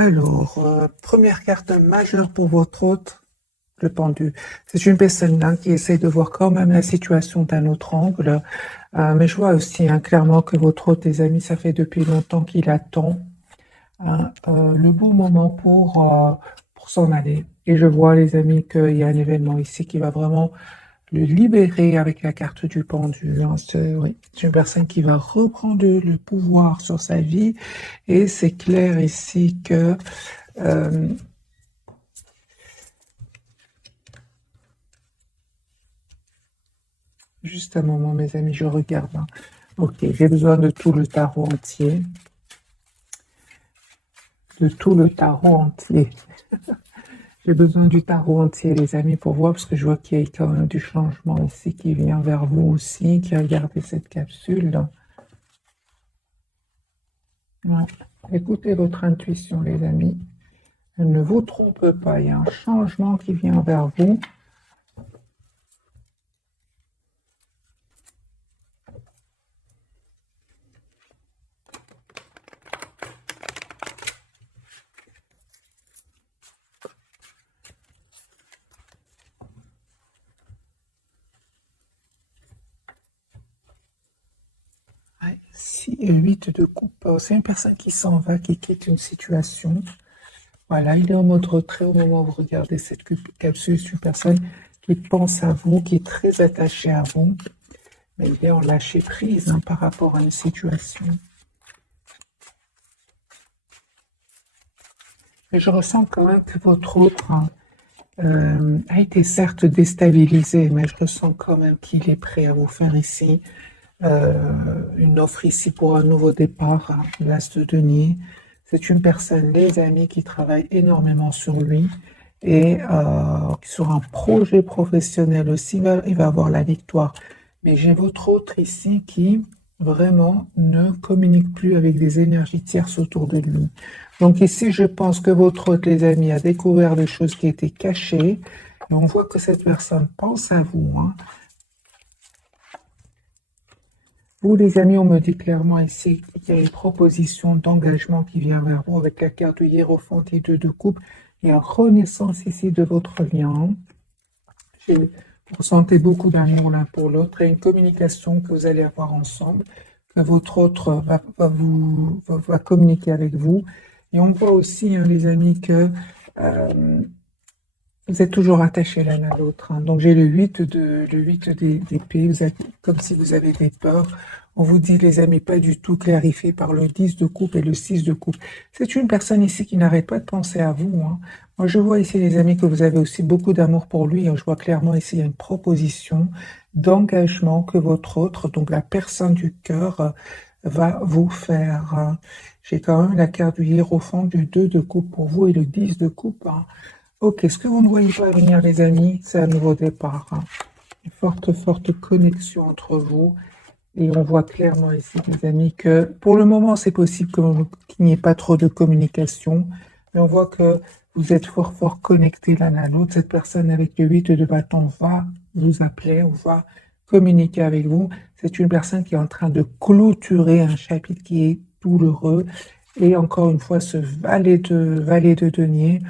Alors, première carte majeure pour votre hôte, le pendu. C'est une personne là qui essaie de voir quand même la situation d'un autre angle. Mais je vois aussi clairement que votre hôte, les amis, ça fait depuis longtemps qu'il attend le bon moment pour s'en aller. Et je vois, les amis, qu'il y a un événement ici qui va vraiment le libérer avec la carte du pendu. Oui, c'est une personne qui va reprendre le pouvoir sur sa vie. Et c'est clair ici que euh, juste un moment, mes amis, je regarde. Ok, j'ai besoin de tout le tarot entier. De tout le tarot entier. J'ai besoin du tarot entier, les amis, pour voir, parce que je vois qu'il y a quand même du changement ici qui vient vers vous aussi, qui a regardé cette capsule. Ouais. Écoutez votre intuition, les amis. Elle ne vous trompe pas, il y a un changement qui vient vers vous. Ouais, 8 de coupe, c'est une personne qui s'en va, qui quitte une situation. Voilà, il est en mode retrait au moment où vous regardez cette capsule. C'est une personne qui pense à vous, qui est très attachée à vous, mais il est en lâcher prise par rapport à une situation. Et je ressens quand même que votre autre a été certes déstabilisé, mais je ressens quand même qu'il est prêt à vous faire ici une offre ici pour un nouveau départ, l'As de denier. C'est une personne, les amis, qui travaille énormément sur lui et sur un projet professionnel aussi, il va avoir la victoire. Mais j'ai votre autre ici qui vraiment ne communique plus avec des énergies tierces autour de lui. Donc ici, je pense que votre autre, les amis, a découvert des choses qui étaient cachées et on voit que cette personne pense à vous. Vous, les amis, on me dit clairement ici qu'il y a une proposition d'engagement qui vient vers vous avec la carte du Hiérophant et 2 de coupe. Il y a une renaissance ici de votre lien. Vous ressentez beaucoup d'amour l'un pour l'autre et une communication que vous allez avoir ensemble, que votre autre va communiquer avec vous. Et on voit aussi, les amis, que vous êtes toujours attachés l'un à l'autre. Donc j'ai le 8 d'épée, vous êtes comme si vous avez des peurs. On vous dit, les amis, pas du tout clarifié par le 10 de coupe et le 6 de coupe. C'est une personne ici qui n'arrête pas de penser à vous. Moi, je vois ici, les amis, que vous avez aussi beaucoup d'amour pour lui. Je vois clairement ici, il y a une proposition d'engagement que votre autre, donc la personne du cœur, va vous faire. J'ai quand même la carte du Hiérophant, du 2 de coupe pour vous et le 10 de coupe. Ok, ce que vous ne voyez pas venir, les amis, c'est un nouveau départ. Une forte connexion entre vous. Et on voit clairement ici, les amis, que pour le moment, c'est possible qu'il n'y ait pas trop de communication. Mais on voit que vous êtes fort connectés l'un à l'autre. Cette personne avec le 8 de bâton va vous appeler ou va communiquer avec vous. C'est une personne qui est en train de clôturer un chapitre qui est douloureux. Et encore une fois, ce valet de denier.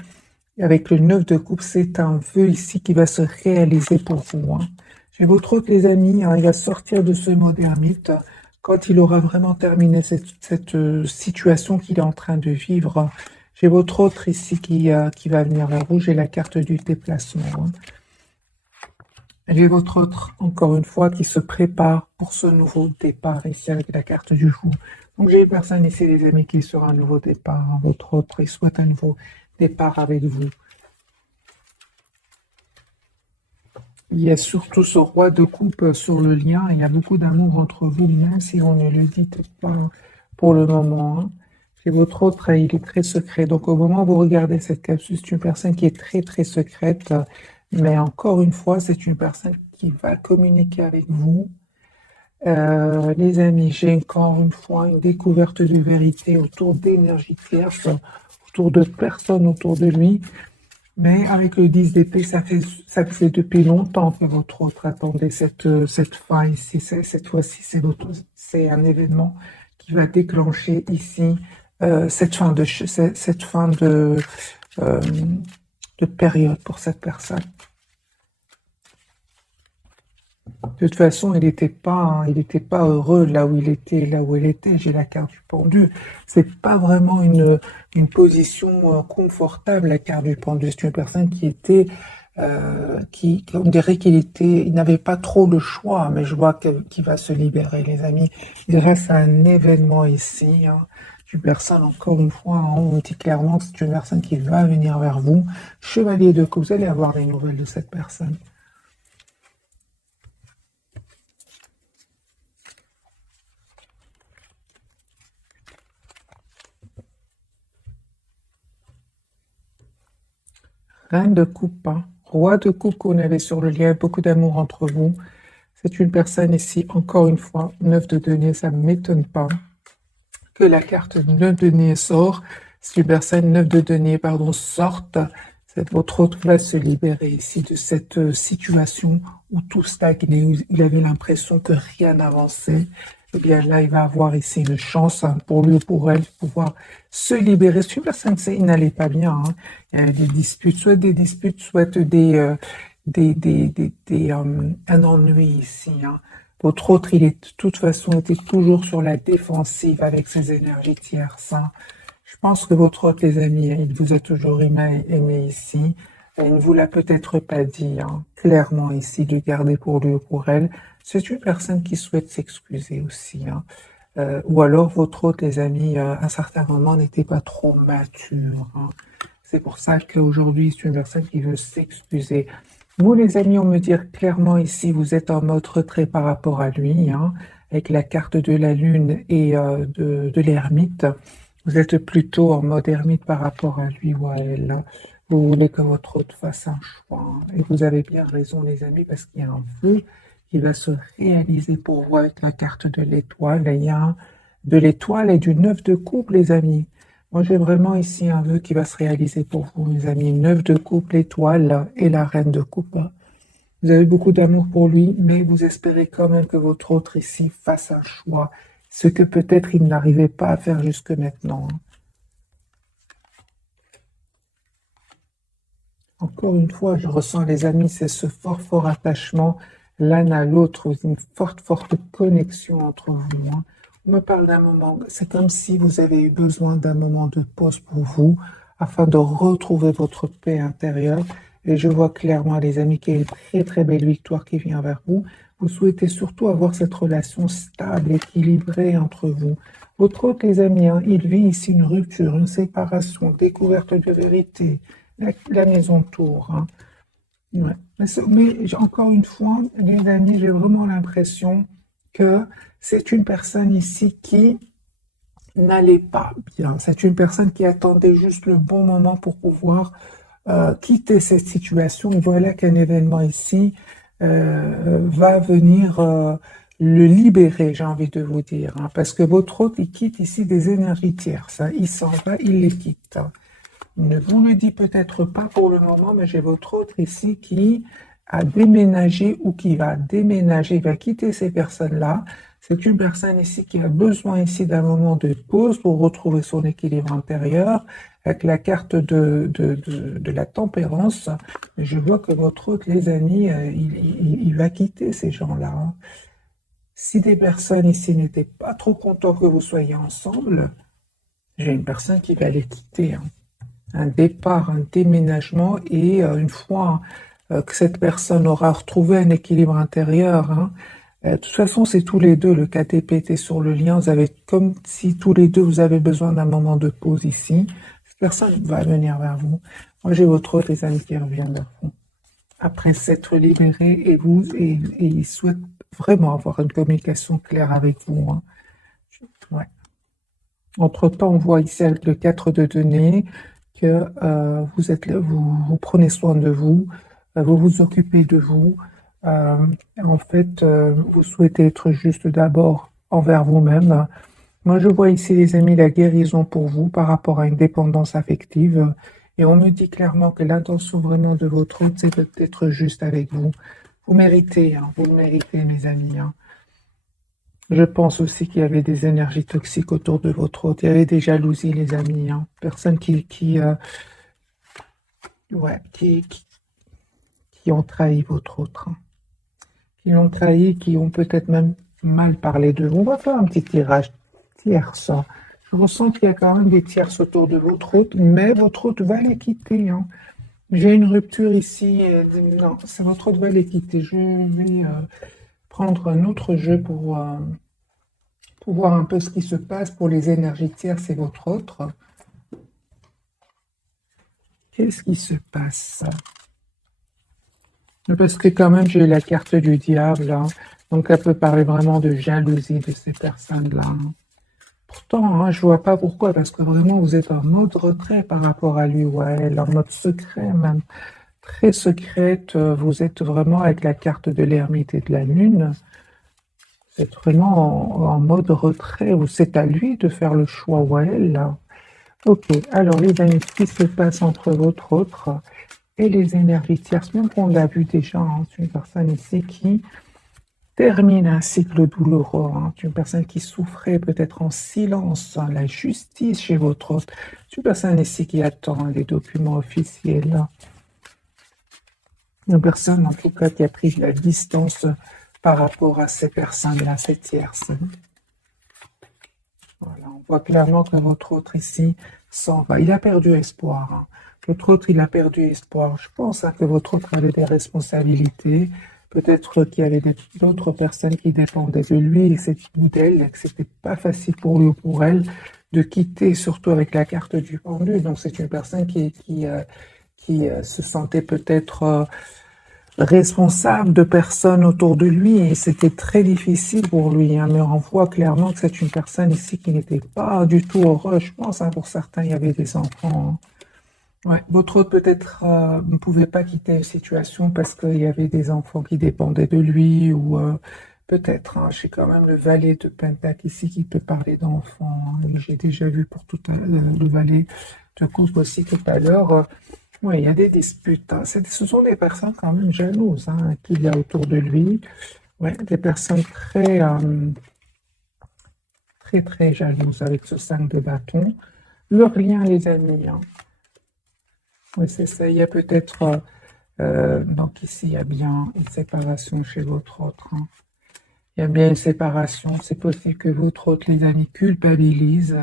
Avec le 9 de coupe, c'est un vœu ici qui va se réaliser pour vous. J'ai votre autre, les amis, il va sortir de ce mode ermite quand il aura vraiment terminé cette situation qu'il est en train de vivre. J'ai votre autre ici qui va venir vers vous. J'ai la carte du déplacement. J'ai votre autre, encore une fois, qui se prépare pour ce nouveau départ ici avec la carte du jour. Donc j'ai une personne ici, les amis, qui est sur un nouveau départ. Votre autre, il souhaite un nouveau départ avec vous. Il y a surtout ce roi de coupe sur le lien. Il y a beaucoup d'amour entre vous, même si on ne le dit pas pour le moment. Et votre autre, il est très secret. Donc au moment où vous regardez cette capsule, c'est une personne qui est très secrète. Mais encore une fois, c'est une personne qui va communiquer avec vous. Les amis, j'ai encore une fois une découverte de vérité autour d'énergie tierce, autour de personnes autour de lui. Mais avec le 10 d'épée, ça fait depuis longtemps que votre autre attendait cette fin ici. Cette fois-ci, c'est un événement qui va déclencher ici cette fin cette fin euh, de période pour cette personne. De toute façon, il était pas heureux là où il était, là où elle était. J'ai la carte du pendu. C'est pas vraiment une position confortable, la carte du pendu. C'est une personne qui était, on dirait il n'avait pas trop le choix, mais je vois qu'il va se libérer, les amis, grâce à un événement ici, hein. Une personne, encore une fois, hein, on dit clairement que c'est une personne qui va venir vers vous. Chevalier de coupe, vous allez avoir des nouvelles de cette personne. Reine de coupe, hein. Roi de coupe qu'on avait sur le lien, beaucoup d'amour entre vous. C'est une personne ici, encore une fois, 9 de denier, ça ne m'étonne pas que la carte 9 de denier sort. Si une personne 9 de denier, pardon, sorte, votre autre va se libérer ici de cette situation où tout stagnait, où il avait l'impression que rien n'avançait. Eh bien là, il va avoir ici une chance, hein, pour lui ou pour elle de pouvoir se libérer. Si une personne sait il n'allait pas bien, hein, il y a des disputes, soit un ennui ici, hein. Votre autre, il est de toute façon était toujours sur la défensive avec ses énergies tierces, hein. Je pense que votre autre, les amis, il vous a toujours aimé ici. Il ne vous l'a peut-être pas dit, hein, clairement ici, de garder pour lui ou pour elle. C'est une personne qui souhaite s'excuser aussi, hein. Ou alors votre autre, les amis, à un certain moment, n'était pas trop mature, hein. C'est pour ça qu'aujourd'hui, c'est une personne qui veut s'excuser. Vous, les amis, on me dit clairement ici, vous êtes en mode retrait par rapport à lui, hein, avec la carte de la lune et de l'ermite. Vous êtes plutôt en mode ermite par rapport à lui ou à elle, hein. Vous voulez que votre autre fasse un choix, hein. Et vous avez bien raison, les amis, parce qu'il y a un vœu qui va se réaliser pour vous avec la carte de l'étoile. Il y a de l'étoile et du 9 de coupe, les amis. Moi, j'ai vraiment ici un vœu qui va se réaliser pour vous, les amis. 9 de coupe, l'étoile et la reine de coupe. Vous avez beaucoup d'amour pour lui, mais vous espérez quand même que votre autre ici fasse un choix, ce que peut-être il n'arrivait pas à faire jusque maintenant, hein. Encore une fois, je ressens, les amis, c'est ce fort, fort attachement l'un à l'autre, une forte, forte connexion entre vous, hein. On me parle d'un moment, c'est comme si vous avez eu besoin d'un moment de pause pour vous, afin de retrouver votre paix intérieure. Et je vois clairement, les amis, qu'il y a une très, très belle victoire qui vient vers vous. Vous souhaitez surtout avoir cette relation stable, équilibrée entre vous. Votre autre, les amis, hein, il vit ici une rupture, une séparation, découverte de vérité, la maison tour, hein. Ouais. Mais encore une fois, les amis, j'ai vraiment l'impression que c'est une personne ici qui n'allait pas bien. C'est une personne qui attendait juste le bon moment pour pouvoir quitter cette situation. Et voilà qu'un événement ici va venir le libérer, j'ai envie de vous dire, hein, parce que votre hôte, il quitte ici des énergies tierces, hein. Il s'en va, il les quitte, hein. Il ne vous le dit peut-être pas pour le moment, mais j'ai votre autre ici qui a déménagé ou qui va déménager, il va quitter ces personnes-là. C'est une personne ici qui a besoin ici d'un moment de pause pour retrouver son équilibre intérieur avec la carte de la tempérance. Je vois que votre autre, les amis, il va quitter ces gens-là, hein. Si des personnes ici n'étaient pas trop contents que vous soyez ensemble, j'ai une personne qui va les quitter, hein. Un départ, un déménagement, et une fois que cette personne aura retrouvé un équilibre intérieur, hein, de toute façon, c'est tous les deux, le KTP était sur le lien, vous avez comme si tous les deux, vous avez besoin d'un moment de pause ici. Cette personne va venir vers vous. Moi, j'ai votre autre, les amis qui reviennent vers vous. Après s'être libéré, et il souhaite vraiment avoir une communication claire avec vous, hein. Ouais. Entre-temps, on voit ici avec le 4 de denier que vous êtes là, vous prenez soin de vous, vous vous occupez de vous. En fait, vous souhaitez être juste d'abord envers vous-même. Moi, je vois ici, les amis, la guérison pour vous par rapport à une dépendance affective. Et on me dit clairement que l'intention vraiment de votre hôte, c'est d'être juste avec vous. Vous méritez, hein, vous le méritez, mes amis, hein. Je pense aussi qu'il y avait des énergies toxiques autour de votre hôte. Il y avait des jalousies, les amis, hein. Personnes ouais, qui ont trahi votre autre, hein. Qui l'ont trahi, qui ont peut-être même mal parlé de vous. On va faire un petit tirage tierce, hein. Je ressens qu'il y a quand même des tierces autour de votre hôte, mais votre hôte va les quitter, hein. J'ai une rupture ici. Non, c'est votre hôte va les quitter. Je vais prendre un autre jeu pour voir un peu ce qui se passe pour les énergies tierces et votre autre. Qu'est-ce qui se passe? Parce que quand même, j'ai eu la carte du diable, hein. Donc, elle peut parler vraiment de jalousie de ces personnes-là, hein. Pourtant, hein, je vois pas pourquoi, parce que vraiment, vous êtes en mode retrait par rapport à lui, ouais, en mode secret même, très secrète. Vous êtes vraiment avec la carte de l'ermite et de la lune. Vous êtes vraiment en mode retrait, ou c'est à lui de faire le choix, ou à elle, là. Ok, alors les amis, ce qui se passe entre votre autre et les énergies tierces, même qu'on l'a vu déjà, hein, c'est une personne ici qui termine un cycle douloureux, hein. C'est une personne qui souffrait peut-être en silence, hein, la justice chez votre autre. C'est une personne ici qui attend, hein, les documents officiels, là. Une personne en tout cas qui a pris de la distance par rapport à ces personnes-là, ces tierces. Voilà, on voit clairement que votre autre ici s'en va. Il a perdu espoir, hein. Votre autre, il a perdu espoir. Je pense, hein, que votre autre avait des responsabilités. Peut-être qu'il y avait d'autres personnes qui dépendaient de lui et ou d'elle, et que c'était pas facile pour lui ou pour elle de quitter, surtout avec la carte du pendu. Donc c'est une personne qui se sentait peut-être responsable de personnes autour de lui et c'était très difficile pour lui, hein. Mais on voit clairement que c'est une personne ici qui n'était pas du tout heureuse. Je pense, hein, pour certains, il y avait des enfants, hein. Ouais, votre autre peut-être ne pouvait pas quitter une situation parce qu'il y avait des enfants qui dépendaient de lui ou peut-être, hein, j'ai quand même le valet de Pentacle ici qui peut parler d'enfants, hein. J'ai déjà vu pour tout à l'heure le valet de coupe aussi tout à l'heure. Oui, il y a des disputes, hein. Ce sont des personnes quand même jalouses, hein, qu'il y a autour de lui. Ouais, des personnes très, très jalouses avec ce 5 de bâton. Leur lien, les amis, hein. Oui, c'est ça. Il y a peut-être, donc ici, il y a bien une séparation chez votre autre, hein. Il y a bien une séparation. C'est possible que votre autre, les amis, culpabilise,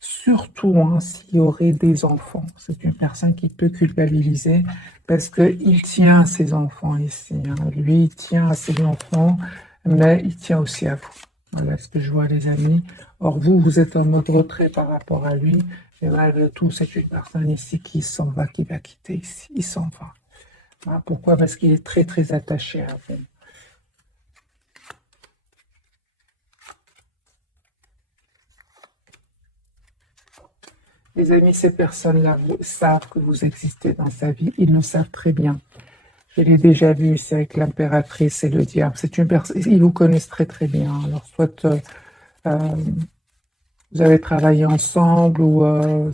surtout, hein, s'il y aurait des enfants. C'est une personne qui peut culpabiliser parce qu'il tient à ses enfants ici, hein. Lui, il tient à ses enfants, mais il tient aussi à vous. Voilà ce que je vois, les amis. Or, vous, vous êtes en mode retrait par rapport à lui. Et malgré tout, c'est une personne ici qui s'en va, qui va quitter ici. Il s'en va. Hein, pourquoi? Parce qu'il est très, très attaché à vous. Les amis, ces personnes-là savent que vous existez dans sa vie. Ils le savent très bien. Je l'ai déjà vu, c'est avec l'impératrice et le diable. C'est une personne, ils vous connaissent très très bien. Alors, soit euh, vous avez travaillé ensemble ou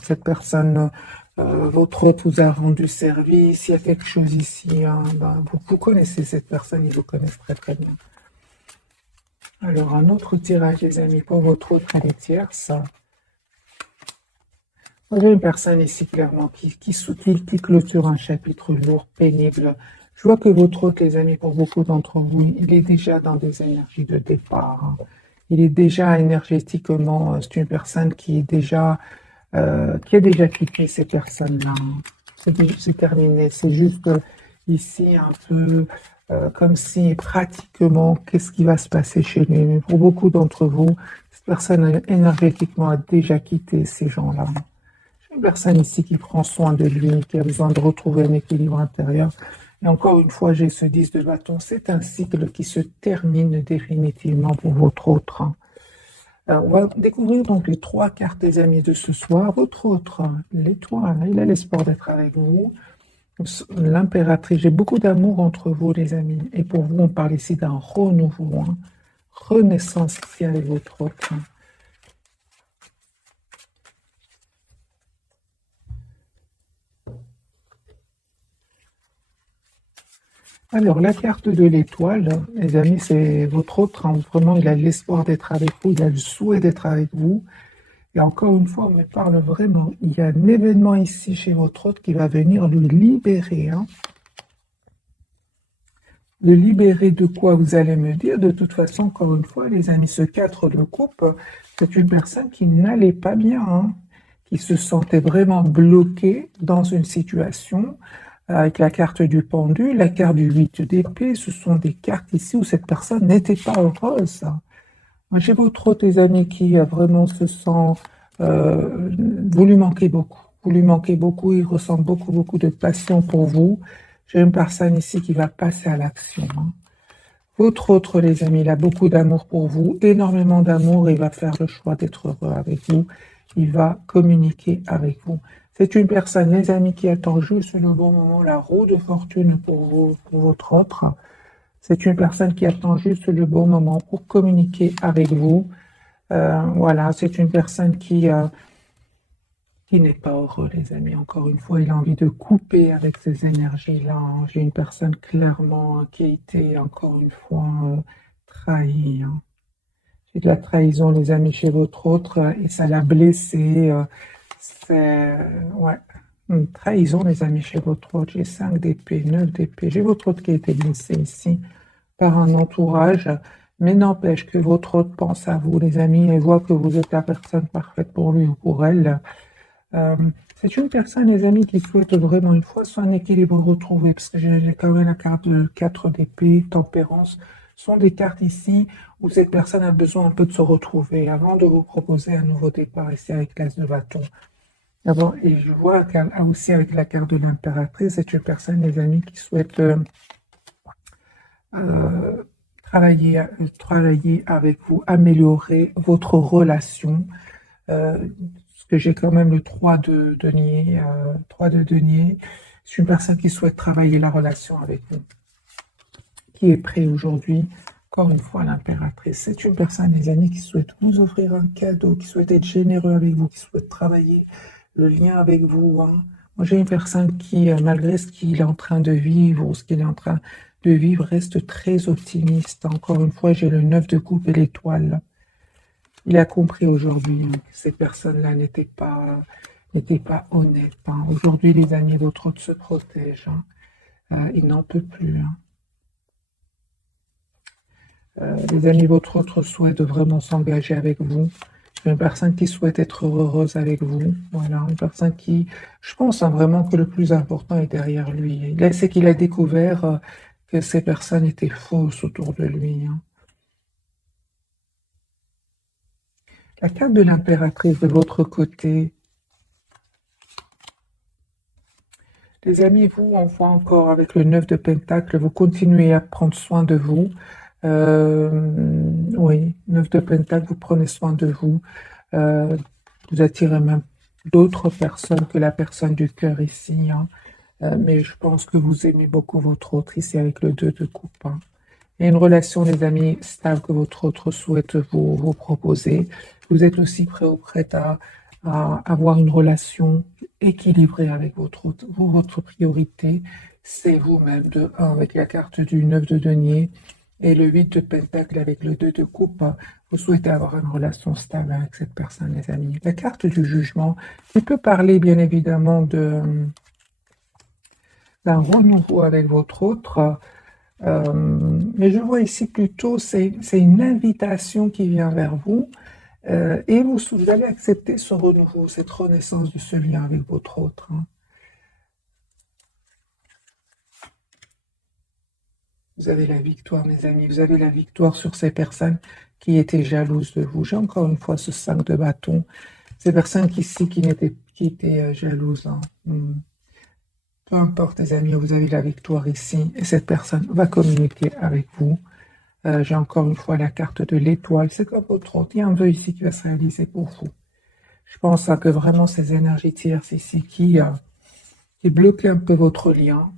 cette personne, votre hôte vous a rendu service. Il y a quelque chose ici, hein, ben, vous connaissez cette personne, ils vous connaissent très très bien. Alors, un autre tirage, les amis, pour votre hôte et les tierces. J'ai une personne ici clairement qui clôture un chapitre lourd, pénible. Je vois que votre hôte, les amis, pour beaucoup d'entre vous, il est déjà dans des énergies de départ, hein. Il est déjà énergétiquement, c'est une personne qui a déjà quitté ces personnes-là, hein. C'est terminé. C'est juste ici un peu comme si pratiquement, qu'est-ce qui va se passer chez lui? Mais pour beaucoup d'entre vous, cette personne énergétiquement a déjà quitté ces gens-là. Une personne ici qui prend soin de lui, qui a besoin de retrouver un équilibre intérieur. Et encore une fois, j'ai ce 10 de bâton. C'est un cycle qui se termine définitivement pour votre autre, hein. Alors, on va découvrir donc les trois cartes des amis de ce soir. Votre autre, hein, l'étoile, il a l'espoir d'être avec vous. L'impératrice, j'ai beaucoup d'amour entre vous, les amis. Et pour vous, on parle ici d'un renouveau, hein. Renaissance ici avec votre autre, hein. Alors, la carte de l'étoile, les amis, c'est votre autre, hein. Vraiment, il a l'espoir d'être avec vous, il a le souhait d'être avec vous. Et encore une fois, on me parle vraiment, il y a un événement ici chez votre autre qui va venir le libérer, hein. Le libérer de quoi, vous allez me dire? De toute façon, encore une fois, les amis, ce 4 de coupe, c'est une personne qui n'allait pas bien, hein, qui se sentait vraiment bloquée dans une situation, avec la carte du pendu, la carte du 8 d'épée. Ce sont des cartes ici où cette personne n'était pas heureuse. Moi, j'ai votre autre, les amis, qui vraiment se sent... euh, vous lui manquez beaucoup. Vous lui manquez beaucoup, il ressent beaucoup, beaucoup de passion pour vous. J'ai une personne ici qui va passer à l'action, hein. Votre autre, les amis, il a beaucoup d'amour pour vous, énormément d'amour, il va faire le choix d'être heureux avec vous, il va communiquer avec vous. C'est une personne, les amis, qui attend juste le bon moment, la roue de fortune pour vous, pour votre autre. C'est une personne qui attend juste le bon moment pour communiquer avec vous. Voilà, c'est une personne qui n'est pas heureux, les amis. Encore une fois, il a envie de couper avec ces énergies-là, hein. J'ai une personne clairement qui a été, encore une fois, trahie, hein. J'ai de la trahison, les amis, chez votre autre, et ça l'a blessé. Ouais, une trahison, les amis, chez votre autre. J'ai 5 d'épée, 9 d'épée. J'ai votre autre qui a été blessé ici par un entourage. Mais n'empêche que votre autre pense à vous, les amis, et voit que vous êtes la personne parfaite pour lui ou pour elle. Euh, c'est une personne, les amis, qui souhaite vraiment une fois son équilibre retrouvé, parce que j'ai quand même la carte de 4 d'épée, tempérance, sont des cartes ici où cette personne a besoin un peu de se retrouver avant de vous proposer un nouveau départ ici avec l'As de bâton. D'abord, et je vois aussi avec la carte de l'impératrice, c'est une personne, les amis, qui souhaite euh, travailler avec vous, améliorer votre relation. Parce que j'ai quand même le 3 de denier. 3 de denier. C'est une personne qui souhaite travailler la relation avec vous, qui est prêt aujourd'hui. Encore une fois, l'impératrice. C'est une personne, les amis, qui souhaite vous offrir un cadeau, qui souhaite être généreux avec vous, qui souhaite travailler le lien avec vous, hein. Moi, j'ai une personne qui, malgré ce qu'il est en train de vivre ou ce qu'il est en train de vivre, reste très optimiste. Encore une fois, j'ai le 9 de coupe et l'étoile. Il a compris aujourd'hui, hein, que ces personnes-là n'étaient pas honnêtes, hein. Aujourd'hui, les amis, votre autre se protège, hein. Il n'en peut plus, hein. Les amis, votre autre souhaite vraiment s'engager avec vous. Une personne qui souhaite être heureuse avec vous. Voilà, une personne qui, je pense, hein, vraiment que le plus important est derrière lui. C'est qu'il a découvert que ces personnes étaient fausses autour de lui, hein. La carte de l'impératrice de votre côté. Les amis, vous, on voit encore avec le 9 de Pentacle, vous continuez à prendre soin de vous. Oui, 9 de Pentacle, vous prenez soin de vous. Euh, Vous attirez même d'autres personnes que la personne du cœur ici, hein. Mais je pense que vous aimez beaucoup votre autre ici avec le 2 de coupe, hein. Il y a une relation, les amis, stable que votre autre souhaite vous proposer. Vous êtes aussi prêt ou prête à avoir une relation équilibrée avec votre autre. Vous, votre priorité, c'est vous-même, de 1 avec la carte du 9 de denier et le 8 de pentacle avec le 2 de coupe. Vous souhaitez avoir une relation stable avec cette personne, les amis. La carte du jugement, qui peut parler bien évidemment d'un renouveau avec votre autre. Mais je vois ici plutôt, c'est une invitation qui vient vers vous, et vous allez accepter ce renouveau, cette renaissance de ce lien avec votre autre, hein. Vous avez la victoire, mes amis, vous avez la victoire sur ces personnes qui étaient jalouses de vous. J'ai encore une fois ce 5 de bâton, ces personnes qui étaient jalouses, hein. Peu importe, les amis, vous avez la victoire ici, et cette personne va communiquer avec vous. J'ai encore une fois la carte de l'étoile. C'est comme votre autre. Il y a un vœu ici qui va se réaliser pour vous. Je pense que vraiment ces énergies tierces ici qui bloquaient un peu votre lien,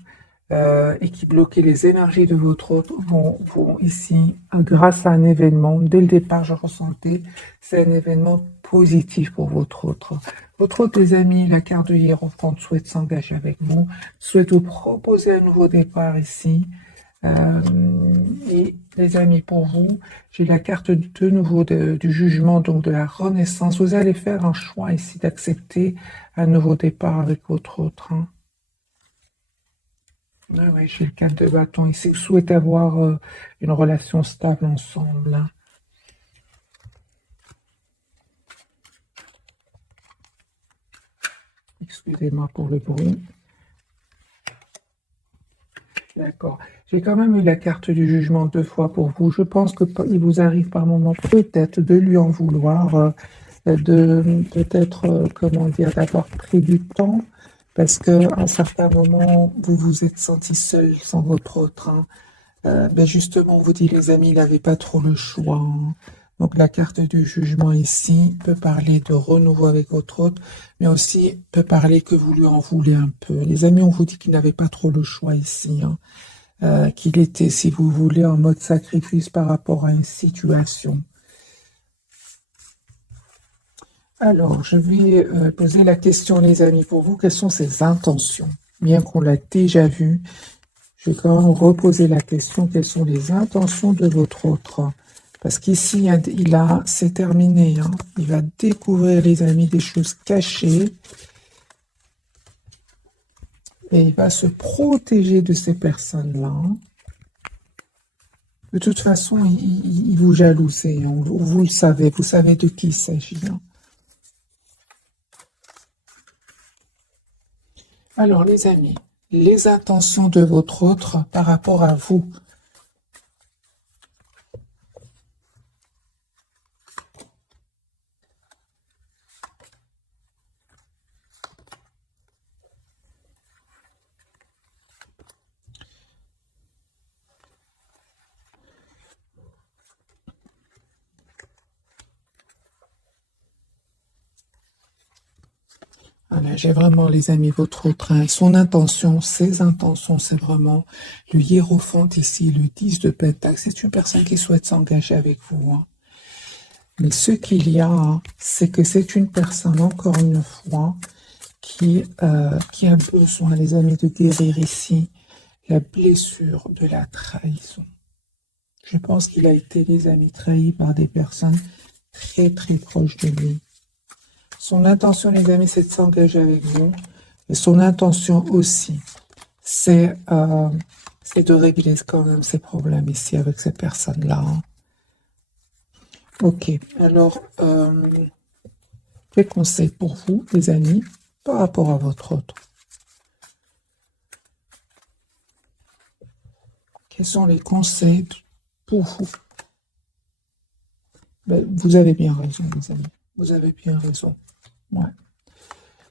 et qui bloquaient les énergies de votre autre vont ici, grâce à un événement, dès le départ je ressentais, c'est un événement positif pour votre autre. Votre autre, les amis, la carte de Hiérophante souhaite s'engager avec vous, souhaite vous proposer un nouveau départ ici. Et les amis, pour vous, j'ai la carte de nouveau du jugement, donc de la renaissance. Vous allez faire un choix ici d'accepter un nouveau départ avec votre autre. Hein. Oui, j'ai le 4 de bâton ici. Vous souhaitez avoir une relation stable ensemble. Hein. Excusez-moi pour le bruit. D'accord. J'ai quand même eu la carte du jugement 2 fois pour vous. Je pense qu'il vous arrive par moment peut-être de lui en vouloir, de peut-être, comment dire, d'avoir pris du temps, parce qu'à un certain moment, vous vous êtes senti seul sans votre autre. Hein. Ben justement, on vous dit, les amis, il n'avait pas trop le choix. Hein. Donc la carte du jugement ici peut parler de renouveau avec votre autre, mais aussi peut parler que vous lui en voulez un peu. Les amis, on vous dit qu'il n'avait pas trop le choix ici. Hein. Qu'il était, si vous voulez, en mode sacrifice par rapport à une situation. Alors, je vais poser la question, les amis, pour vous. Quelles sont ses intentions? Bien qu'on l'a déjà vu, je vais quand même reposer la question. Quelles sont les intentions de votre autre? Parce qu'ici, c'est terminé. Hein. Il va découvrir, les amis, des choses cachées. Et il va se protéger de ces personnes-là. De toute façon, il vous jalousait. Hein. Vous le savez. Vous savez de qui il s'agit. Hein. Alors, les amis, les intentions de votre autre par rapport à vous. Voilà, j'ai vraiment, les amis, votre autre. Hein, son intention, ses intentions, c'est vraiment le hiérophant ici, le 10 de Pentacle. C'est une personne qui souhaite s'engager avec vous. Hein. Mais ce qu'il y a, hein, c'est que c'est une personne, encore une fois, qui a besoin, les amis, de guérir ici la blessure de la trahison. Je pense qu'il a été, les amis, trahi par des personnes très, très proches de lui. Son intention, les amis, c'est de s'engager avec vous. Et son intention aussi, c'est de régler quand même ses problèmes ici avec ces personnes-là. Hein. Ok, alors, quel conseil pour vous, les amis, par rapport à votre autre? Quels sont les conseils pour vous? Ben, vous avez bien raison, les amis. Vous avez bien raison. Ouais.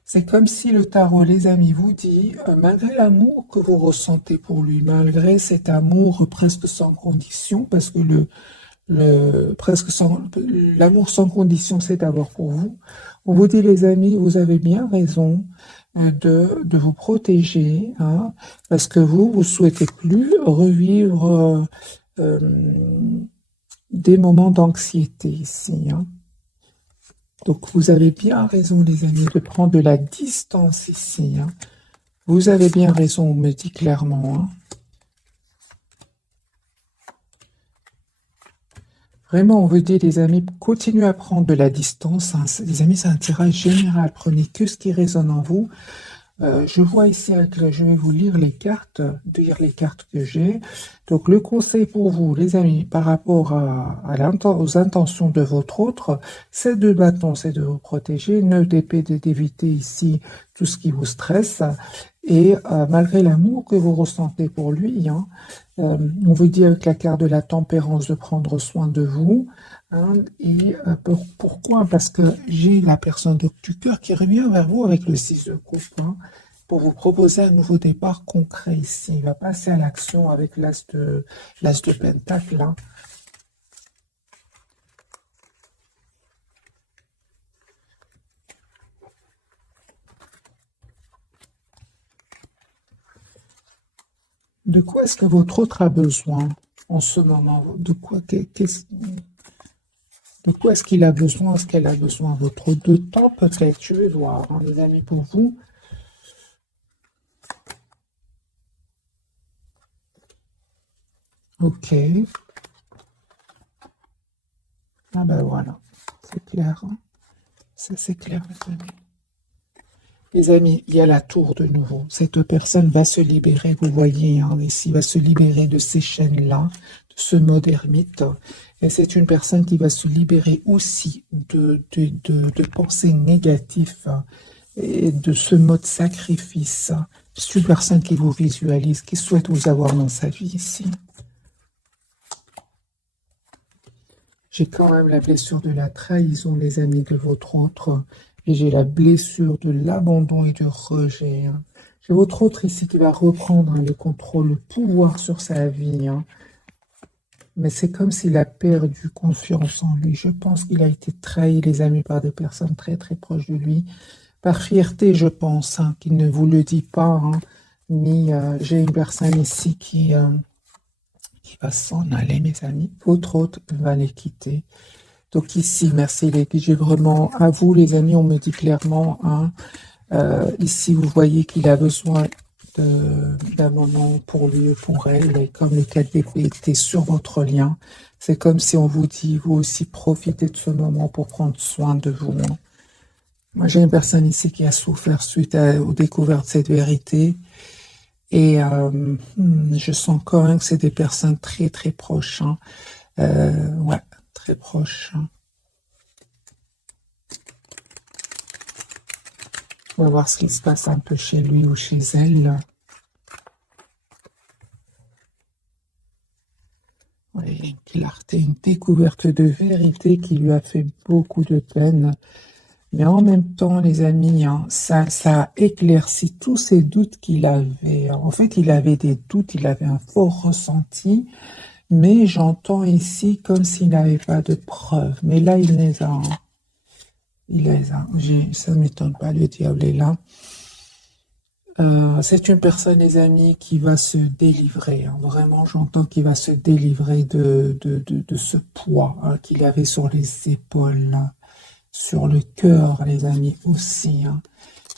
C'est comme si le tarot, les amis, vous dit, malgré l'amour que vous ressentez pour lui, malgré cet amour presque sans condition, parce que l'amour sans condition, c'est d'abord pour vous. On vous dit, les amis, vous avez bien raison de vous protéger, hein, parce que vous souhaitez plus revivre des moments d'anxiété ici. Hein. Donc, vous avez bien raison, les amis, de prendre de la distance ici. Hein. Vous avez bien raison, on me dit clairement. Hein. Vraiment, on veut dire, les amis, continuez à prendre de la distance. Hein. Les amis, c'est un tirage général. Prenez que ce qui résonne en vous. Je vois ici, je vais vous lire les cartes que j'ai. Donc, le conseil pour vous, les amis, par rapport aux intentions de votre autre, c'est de bâton, c'est de vous protéger, 9 d'épée, d'éviter ici tout ce qui vous stresse. Et malgré l'amour que vous ressentez pour lui, hein, on vous dit avec la carte de la tempérance de prendre soin de vous. Hein, et pourquoi? Parce que j'ai la personne du cœur qui revient vers vous avec le 6 de coupe, hein, pour vous proposer un nouveau départ concret ici. Il va passer à l'action avec l'as de Pentacle. Hein. De quoi est-ce que votre autre a besoin en ce moment? De quoi est-ce qu'il a besoin? Est-ce qu'elle a besoin? Votre de temps peut-être? Je vais voir, hein, les amis, pour vous. Ok. Ah ben voilà, c'est clair, hein. Ça c'est clair, les amis. Les amis, il y a la tour de nouveau. Cette personne va se libérer, vous voyez, hein, ici, va se libérer de ces chaînes-là, de ce mode ermite. Et c'est une personne qui va se libérer aussi de pensées négatives, hein, et de ce mode sacrifice. C'est une personne qui vous visualise, qui souhaite vous avoir dans sa vie ici. J'ai quand même la blessure de la trahison, les amis, de votre autre. Et j'ai la blessure de l'abandon et du rejet, hein. J'ai votre autre ici qui va reprendre, hein, le contrôle, le pouvoir sur sa vie, hein. Mais c'est comme s'il a perdu confiance en lui. Je pense qu'il a été trahi, les amis, par des personnes très très proches de lui. Par fierté, je pense, hein, qu'il ne vous le dit pas, hein, ni j'ai une personne ici qui va s'en aller, mes amis. Votre autre va les quitter. Donc ici, merci les j'ai vraiment, à vous les amis, on me dit clairement, hein, ici vous voyez qu'il a besoin d'un moment pour lui ou pour elle, et comme le 4 d'épée était sur votre lien, c'est comme si on vous dit, vous aussi profitez de ce moment pour prendre soin de vous, hein. Moi j'ai une personne ici qui a souffert suite aux découvertes de cette vérité, et je sens quand même que c'est des personnes très très proches, hein. Ouais, très proches, hein. On va voir ce qui se passe un peu chez lui ou chez elle. Oui, une clarté, une découverte de vérité qui lui a fait beaucoup de peine. Mais en même temps, les amis, hein, ça a éclairci tous ces doutes qu'il avait. En fait, il avait des doutes, il avait un fort ressenti, mais j'entends ici comme s'il n'avait pas de preuves. Mais là, il les a, hein. Il les a. Ça ne m'étonne pas, le diable est là. C'est une personne, les amis, qui va se délivrer, hein. Vraiment, j'entends qu'il va se délivrer de ce poids, hein, qu'il avait sur les épaules, hein, sur le cœur, les amis, aussi, hein.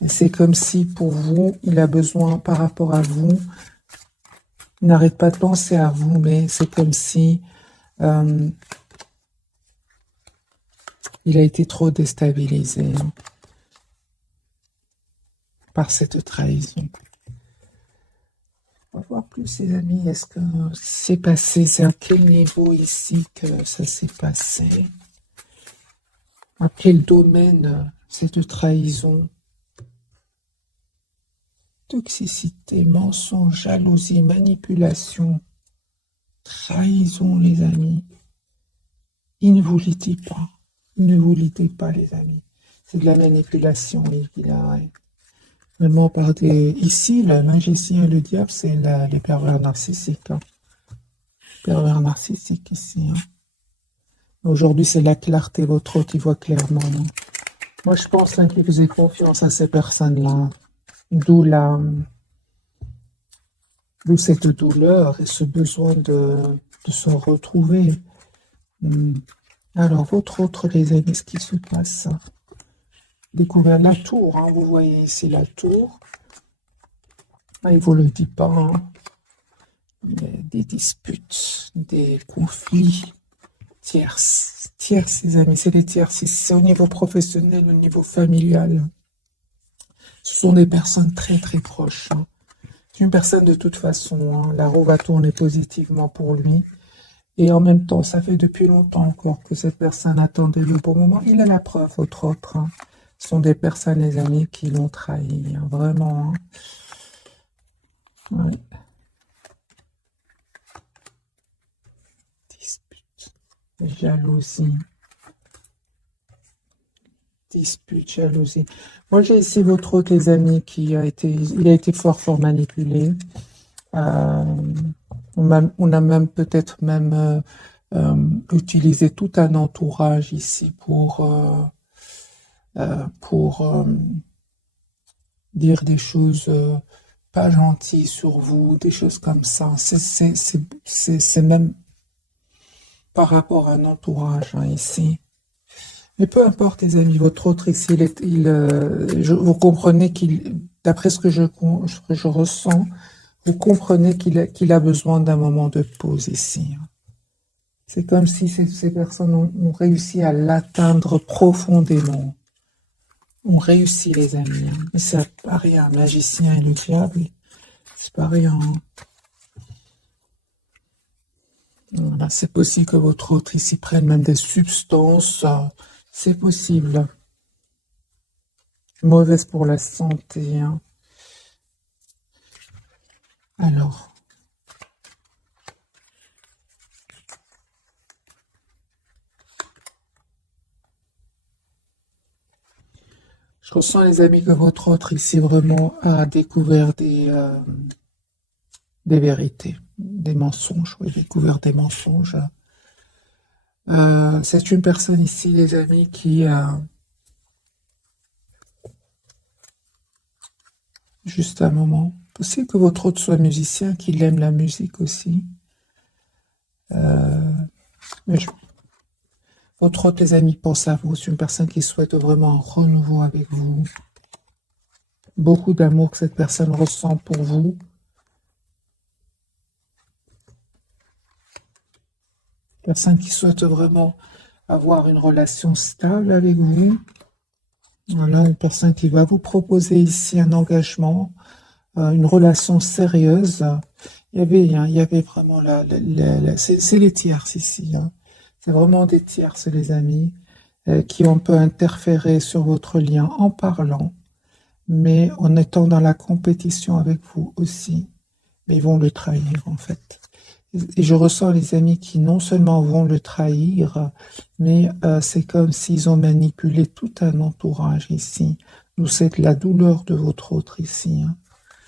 Et c'est comme si, pour vous, il a besoin, par rapport à vous, il n'arrête pas de penser à vous, mais c'est comme si il a été trop déstabilisé, hein, par cette trahison. On va voir plus, les amis. Est-ce que c'est passé? C'est à quel niveau ici que ça s'est passé? À quel domaine cette trahison? Toxicité, mensonge, jalousie, manipulation, trahison, les amis. Il ne vous le dit pas. Il ne vous le dit pas, les amis. C'est de la manipulation, il a... Vraiment par des... Ici, le magicien et le diable, c'est les pervers narcissiques, hein. Pervers narcissiques ici, hein. Aujourd'hui, c'est la clarté, votre autre, il voit clairement, hein. Moi, je pense, hein, qu'il faisait confiance à ces personnes-là. D'où cette douleur et ce besoin de se retrouver. Alors, votre autre, les amis, ce qui se passe? Découvert la tour, hein, vous voyez ici la tour. Ah, il ne vous le dit pas, hein. Des disputes, des conflits tierces, les amis, c'est des tierces. C'est au niveau professionnel, au niveau familial. Ce sont des personnes très très proches, hein. C'est une personne de toute façon, hein, la roue va tourner positivement pour lui. Et en même temps, ça fait depuis longtemps encore que cette personne attendait le bon moment. Il a la preuve, votre autre, hein. Ce sont des personnes, les amis, qui l'ont trahi, hein, vraiment, hein. Ouais. Dispute, jalousie. Dispute, jalousie. Moi, j'ai ici votre autre, les amis, il a été fort manipulé. On a même peut-être même utilisé tout un entourage ici pour dire des choses pas gentilles sur vous, des choses comme ça. C'est même par rapport à un entourage, hein, ici. Mais peu importe, les amis, votre autre ici, vous comprenez qu'il, d'après ce que je ressens, Vous comprenez qu'il a besoin d'un moment de pause ici, hein. C'est comme si ces personnes ont réussi à l'atteindre profondément. On réussit, les amis, hein. Mais ça paraît un magicien et le diable. C'est pas rien, hein. Voilà, c'est possible que votre autre ici prenne même des substances. C'est possible. Mauvaise pour la santé, hein. Alors, je ressens, les amis, que votre autre ici vraiment a découvert des vérités, des mensonges. Oui, découvert des mensonges. C'est une personne ici, les amis, qui juste un moment. Possible que votre autre soit musicien, qu'il aime la musique aussi. Mais votre autre, les amis, pense à vous. C'est une personne qui souhaite vraiment un renouveau avec vous. Beaucoup d'amour que cette personne ressent pour vous. Personne qui souhaite vraiment avoir une relation stable avec vous. Voilà, une personne qui va vous proposer ici un engagement, une relation sérieuse. Il y avait vraiment c'est les tierces ici, hein. C'est vraiment des tierces, les amis, qui on peut interférer sur votre lien en parlant, mais en étant dans la compétition avec vous aussi. Mais ils vont le trahir, en fait. Et je ressens, les amis, qui non seulement vont le trahir, mais c'est comme s'ils ont manipulé tout un entourage ici. D'où c'est la douleur de votre autre ici, hein.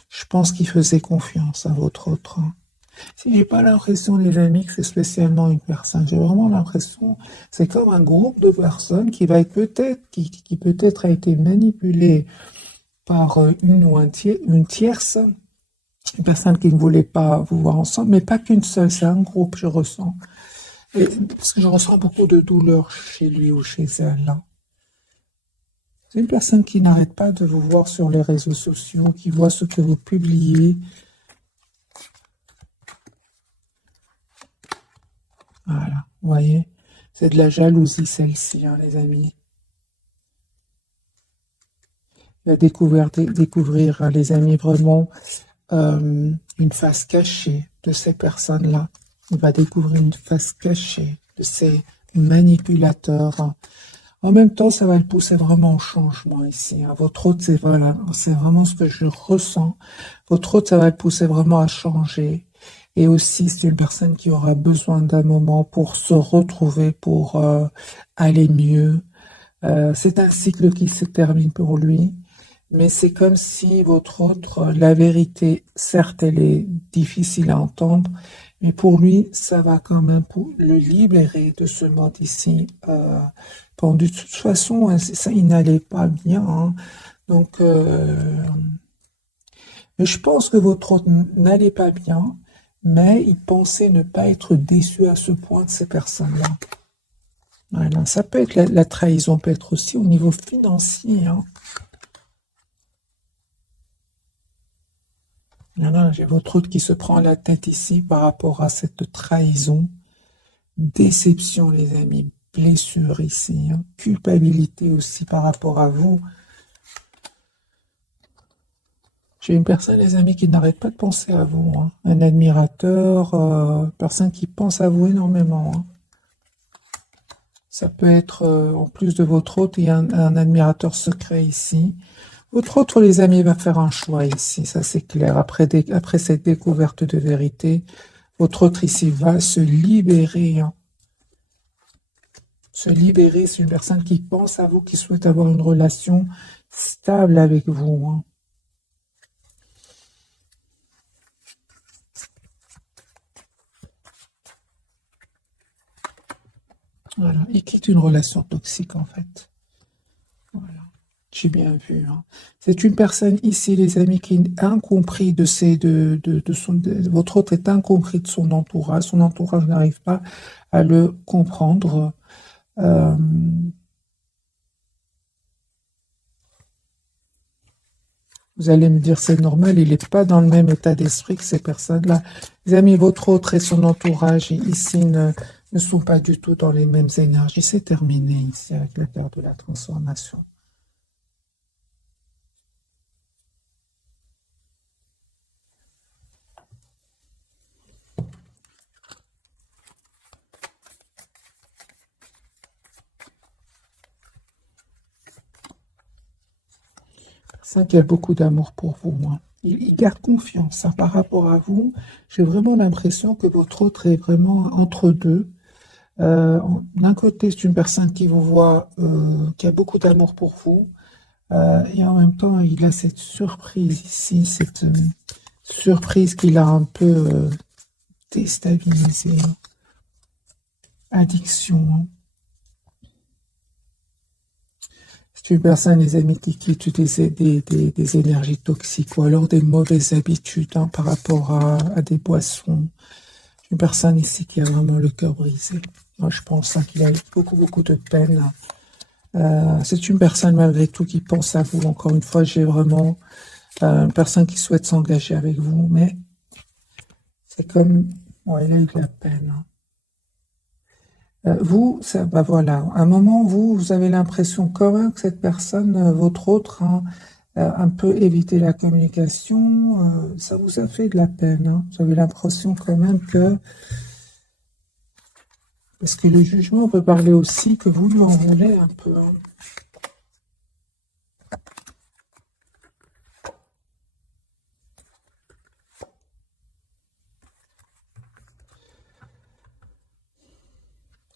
Je pense qu'il faisait confiance à votre autre, hein. Si j'ai pas l'impression, les amis, que c'est spécialement une personne, j'ai vraiment l'impression, c'est comme un groupe de personnes qui va être qui peut-être a été manipulé par une tierce, une personne qui ne voulait pas vous voir ensemble, mais pas qu'une seule, c'est un groupe, je ressens. Et, parce que je ressens beaucoup de douleur chez lui ou chez elle, hein. C'est une personne qui n'arrête pas de vous voir sur les réseaux sociaux, qui voit ce que vous publiez. Voilà, vous voyez, c'est de la jalousie, celle-ci, hein, les amis. Il va découvrir, hein, les amis, vraiment une face cachée de ces personnes-là. Il va découvrir une face cachée de ces manipulateurs. En même temps, ça va le pousser vraiment au changement ici, hein. Votre hôte, c'est voilà, c'est vraiment ce que je ressens. Votre hôte, ça va le pousser vraiment à changer. Et aussi, c'est une personne qui aura besoin d'un moment pour se retrouver, pour aller mieux. C'est un cycle qui se termine pour lui. Mais c'est comme si votre autre, la vérité, certes, elle est difficile à entendre, mais pour lui, ça va quand même pour le libérer de ce monde ici. Bon, de toute façon, hein, ça, il n'allait pas bien, hein. Donc, mais je pense que votre autre n'allait pas bien, mais il pensait ne pas être déçu à ce point de ces personnes-là. Voilà, ça peut être la trahison, peut être aussi au niveau financier, hein. Voilà, j'ai votre autre qui se prend la tête ici par rapport à cette trahison, déception, les amis, blessure ici, hein, culpabilité aussi par rapport à vous. J'ai une personne, les amis, qui n'arrête pas de penser à vous, hein. Un admirateur, personne qui pense à vous énormément, hein. Ça peut être, en plus de votre autre, il y a un admirateur secret ici. Votre autre, les amis, va faire un choix ici, ça c'est clair. Après cette découverte de vérité, votre autre ici va se libérer, hein. Se libérer, c'est une personne qui pense à vous, qui souhaite avoir une relation stable avec vous, hein. Voilà, il quitte une relation toxique en fait. Voilà, j'ai bien vu, hein. C'est une personne ici, les amis, qui est incompris votre autre est incompris de son entourage. Son entourage n'arrive pas à le comprendre. Euh, Vous allez me dire, c'est normal, il n'est pas dans le même état d'esprit que ces personnes-là. Les amis, votre autre et son entourage, ici, ne sont pas du tout dans les mêmes énergies. C'est terminé ici avec le cœur de la transformation. Ça qui a beaucoup d'amour pour vous, moi. Il garde confiance hein, par rapport à vous. J'ai vraiment l'impression que votre autre est vraiment entre deux. D'un côté, c'est une personne qui vous voit, qui a beaucoup d'amour pour vous, et en même temps, il a cette surprise ici, cette surprise qu'il a un peu déstabilisée. Addiction. Hein. C'est une personne, les amis, qui utilise des énergies toxiques ou alors des mauvaises habitudes hein, par rapport à des boissons. Une personne ici qui a vraiment le cœur brisé. Moi, je pense hein, qu'il a eu beaucoup de peine. C'est une personne malgré tout qui pense à vous. Encore une fois, j'ai vraiment une personne qui souhaite s'engager avec vous, mais c'est comme... Ouais, il a eu de la peine. Hein. Vous, ça, bah voilà, à un moment, vous avez l'impression quand même que cette personne, votre autre, hein, un peu éviter la communication, ça vous a fait de la peine. Hein. Vous avez l'impression quand même que, parce que le jugement peut parler aussi que vous lui en voulez un peu. Hein.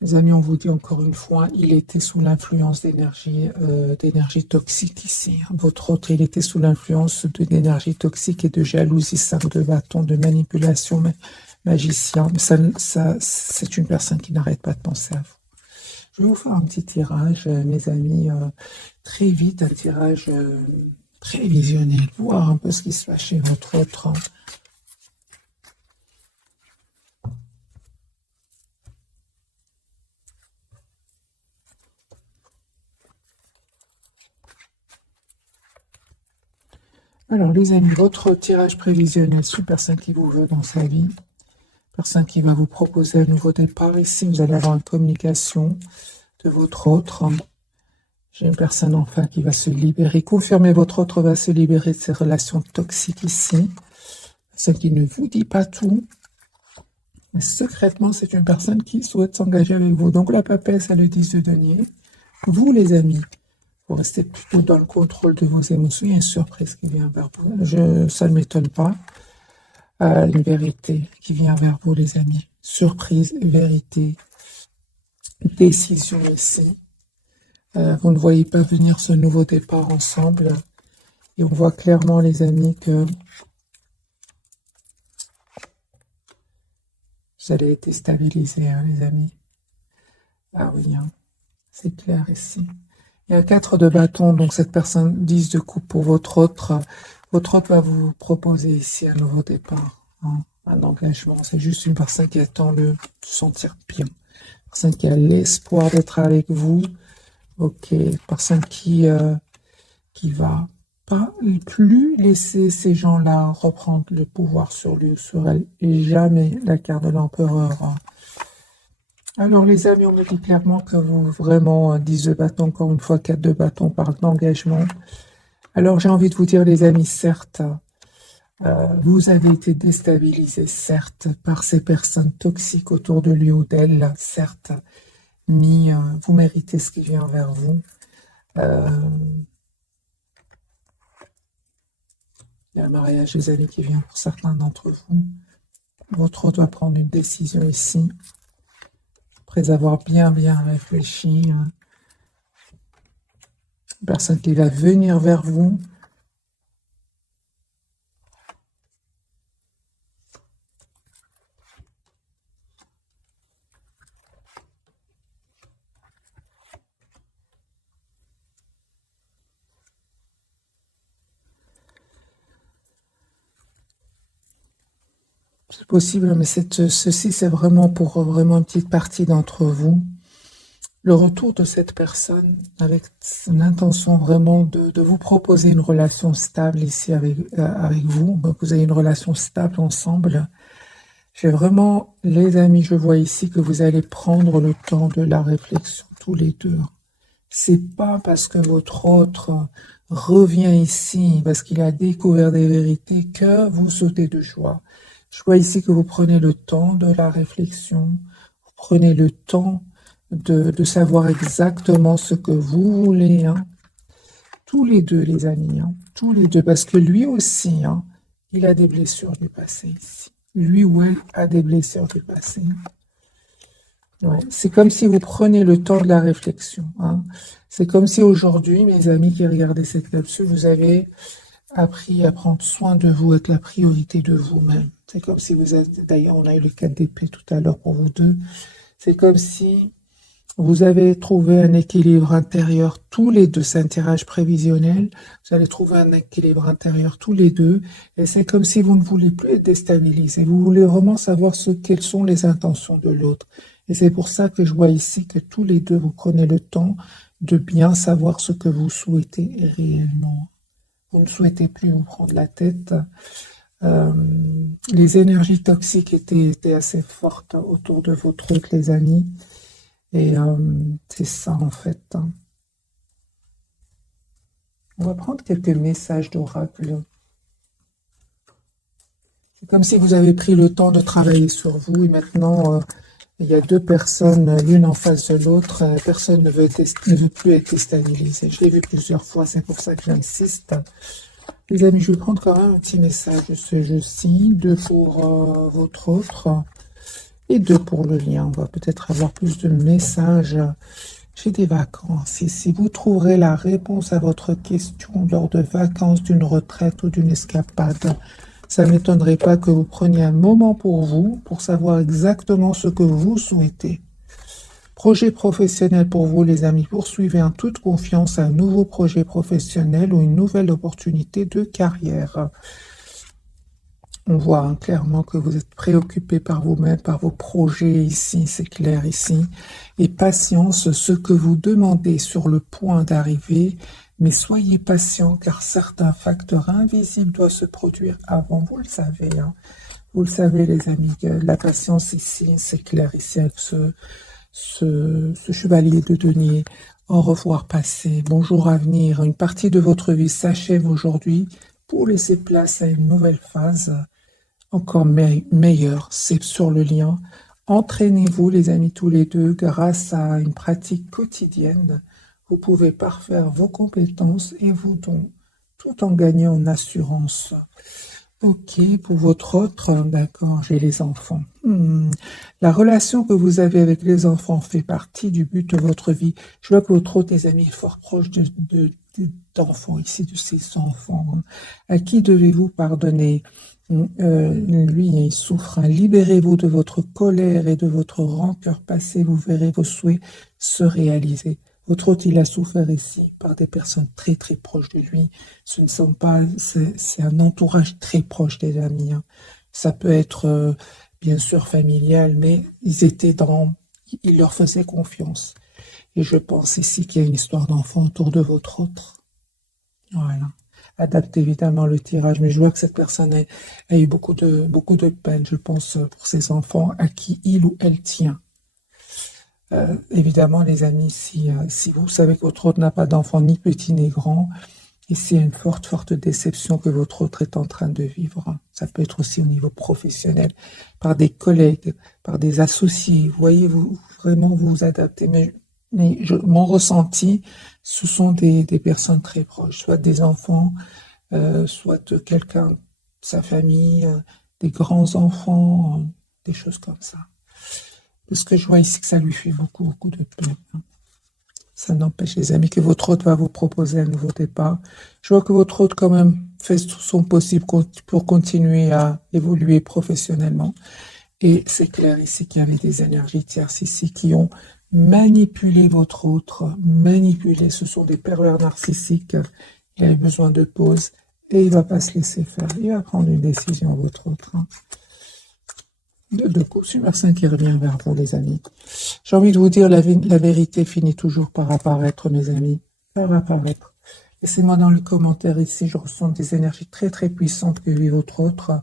Les amis, on vous dit encore une fois, il était sous l'influence d'énergie toxique ici. Hein. Votre autre, il était sous l'influence d'énergie toxique et de jalousie, 5 de bâton, de manipulation, magicien. Mais c'est une personne qui n'arrête pas de penser à vous. Je vais vous faire un petit tirage, mes amis, très vite, un tirage prévisionnel, voir un peu ce qui se passe chez votre autre. Hein. Alors, les amis, votre tirage prévisionnel sur personne qui vous veut dans sa vie, personne qui va vous proposer un nouveau départ. Ici, vous allez avoir une communication de votre autre. J'ai une personne enfin qui va se libérer. Confirmez, votre autre va se libérer de ses relations toxiques ici. Personne qui ne vous dit pas tout. Mais secrètement, c'est une personne qui souhaite s'engager avec vous. Donc, la papesse a le 10 de denier. Vous, les amis, vous restez plutôt dans le contrôle de vos émotions. Il y a une surprise qui vient vers vous. Ça ne m'étonne pas. Une vérité qui vient vers vous, les amis. Surprise, vérité, décision ici. Vous ne voyez pas venir ce nouveau départ ensemble. Et on voit clairement, les amis, que vous allez être déstabilisés, hein, les amis. Ah oui, hein, c'est clair ici. Il y a 4 de bâton, donc cette personne 10 de coupe pour votre autre. Votre autre va vous proposer ici un nouveau départ, hein, un engagement. C'est juste une personne qui attend de se sentir bien. Une personne qui a l'espoir d'être avec vous. Ok, personne qui va pas plus laisser ces gens-là reprendre le pouvoir sur lui ou sur elle. Et jamais la carte de l'empereur. Hein. Alors les amis, on me dit clairement que vous vraiment 10 de bâton, encore une fois 4 de bâton parle d'engagement. Alors j'ai envie de vous dire les amis, certes, vous avez été déstabilisés, certes, par ces personnes toxiques autour de lui ou d'elle, certes, mais vous méritez ce qui vient vers vous. Il y a un mariage des amis qui vient pour certains d'entre vous. Votre autre doit prendre une décision ici. Après avoir bien réfléchi, une personne qui va venir vers vous. C'est possible, mais ceci, c'est vraiment pour vraiment une petite partie d'entre vous. le retour de cette personne avec une intention vraiment de vous proposer une relation stable ici avec vous. Donc, vous avez une relation stable ensemble. J'ai vraiment, les amis, je vois ici que vous allez prendre le temps de la réflexion tous les deux. C'est pas parce que votre autre revient ici, parce qu'il a découvert des vérités, que vous sautez de joie. Je vois ici que vous prenez le temps de la réflexion, vous prenez le temps de savoir exactement ce que vous voulez, hein. Tous les deux, les amis, hein. Tous les deux, parce que lui aussi, hein, il a des blessures du passé ici. Lui ou elle a des blessures du passé. Ouais, c'est comme si vous preniez le temps de la réflexion, hein. C'est comme si aujourd'hui, mes amis qui regardaient cette capsule, vous avez appris à prendre soin de vous, être la priorité de vous-même. C'est comme si vous êtes, d'ailleurs, on a eu le 4 d'épée tout à l'heure pour vous deux. C'est comme si vous avez trouvé un équilibre intérieur tous les deux. C'est un tirage prévisionnel. Vous allez trouver un équilibre intérieur tous les deux. Et c'est comme si vous ne voulez plus être déstabilisé. Vous voulez vraiment savoir quelles sont les intentions de l'autre. Et c'est pour ça que je vois ici que tous les deux, vous prenez le temps de bien savoir ce que vous souhaitez réellement. Vous ne souhaitez plus vous prendre la tête. Les énergies toxiques étaient assez fortes autour de vos trucs, les amis. Et c'est ça, en fait, hein. On va prendre quelques messages d'oracle. C'est comme si vous avez pris le temps de travailler sur vous et maintenant, il y a deux personnes, l'une en face de l'autre. Personne ne veut plus être déstabilisé. Je l'ai vu plusieurs fois, c'est pour ça que j'insiste. Les amis, je vais prendre quand même un petit message de ce jeu-ci. 2 pour votre autre et 2 pour le lien. On va peut-être avoir plus de messages. J'ai des vacances ici. Vous trouverez la réponse à votre question lors de vacances, d'une retraite ou d'une escapade. Ça ne m'étonnerait pas que vous preniez un moment pour vous, pour savoir exactement ce que vous souhaitez. Projet professionnel pour vous, les amis. Poursuivez en toute confiance un nouveau projet professionnel ou une nouvelle opportunité de carrière. On voit, hein, clairement que vous êtes préoccupé par vous-même, par vos projets ici, c'est clair ici. Et patience, ce que vous demandez sur le point d'arriver, mais soyez patient car certains facteurs invisibles doivent se produire avant. Vous le savez, hein. Vous le savez, les amis, que la patience ici, c'est clair ici avec ce chevalier de denier. Au revoir passé, bonjour à venir. Une partie de votre vie s'achève aujourd'hui pour laisser place à une nouvelle phase encore meilleure. C'est sur le lien. Entraînez-vous, les amis, tous les deux, grâce à une pratique quotidienne. Vous pouvez parfaire vos compétences et vos dons, tout en gagnant en assurance. Ok, pour votre autre, d'accord, j'ai les enfants. La relation que vous avez avec les enfants fait partie du but de votre vie. Je vois que votre autre, les amis, est fort proche d'enfants ici, de ses enfants. À qui devez-vous pardonner? Lui, il souffre. Libérez-vous de votre colère et de votre rancœur passée. Vous verrez vos souhaits se réaliser. Votre autre, il a souffert ici par des personnes très très proches de lui. Ce ne sont pas, c'est un entourage très proche des amis, hein. Ça peut être bien sûr familial, mais ils leur faisaient confiance. Et je pense ici qu'il y a une histoire d'enfant autour de votre autre. Voilà. Adaptez évidemment le tirage, mais je vois que cette personne a eu beaucoup de peine, je pense, pour ses enfants à qui il ou elle tient. Évidemment, les amis, si vous savez que votre autre n'a pas d'enfant, ni petit ni grand, ici, il y a une forte déception que votre autre est en train de vivre. Ça peut être aussi au niveau professionnel, par des collègues, par des associés. Voyez, vous vraiment vous adaptez. Mais mon ressenti, ce sont des personnes très proches, soit des enfants, soit de quelqu'un de sa famille, des grands-enfants, des choses comme ça. Parce que je vois ici que ça lui fait beaucoup de peine. Ça n'empêche, les amis, que votre hôte va vous proposer un nouveau départ. Je vois que votre hôte, quand même, fait tout son possible pour continuer à évoluer professionnellement. Et c'est clair ici qu'il y avait des énergies tierces ici qui ont manipulé votre autre, manipulé. Ce sont des pervers narcissiques. Il a besoin de pause et il ne va pas se laisser faire. Il va prendre une décision, votre autre, hein. De coupe, super 5 qui revient vers vous, les amis. J'ai envie de vous dire, la vérité finit toujours par apparaître, mes amis. Par apparaître. Laissez-moi dans les commentaires ici, je ressens des énergies très très puissantes que vit votre autre.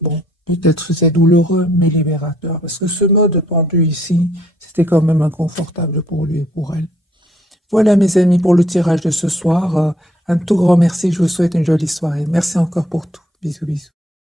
Bon, peut-être c'est douloureux, mais libérateur. Parce que ce mode pendu ici, c'était quand même inconfortable pour lui et pour elle. Voilà, mes amis, pour le tirage de ce soir. Un tout grand merci. Je vous souhaite une jolie soirée. Merci encore pour tout. Bisous, bisous.